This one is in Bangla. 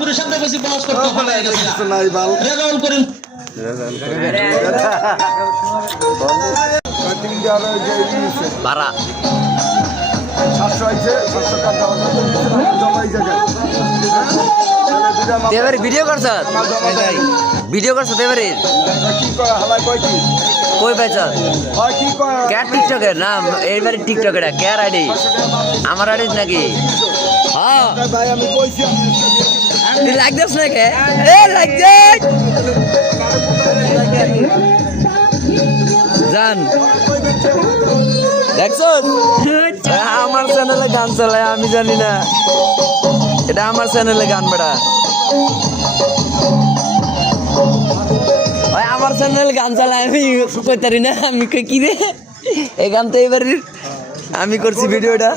পুরুষ সামনে বেশি বলাস করতে হবে কিছু নাই বাল রেজাউল করেন ভাড়া 700 আইছে 700 টাকা জমাই জায়গায় দেবারে ভিডিও করছ ভিডিও করছ দেবারে কি কয় হালাই কয় কি কই পাইছ হয় কি কয় কে টিকটকের নাম এইবারে টিকটকের কে আইডি আমার আইডি নাকি হ্যাঁ ভাই আমি কইছি তুই লাইক দিস না কে এ লাইক দে জান দেখছো আমার চ্যানেলে গান চালায় আমি জানি না এটা আমার চ্যানেলে গান বেড়া ভাই আমার চ্যানেলে গান চালায় আমি কইতারি না আমি কই কি রে এই গান তো এবারে আমি করছি ভিডিওটা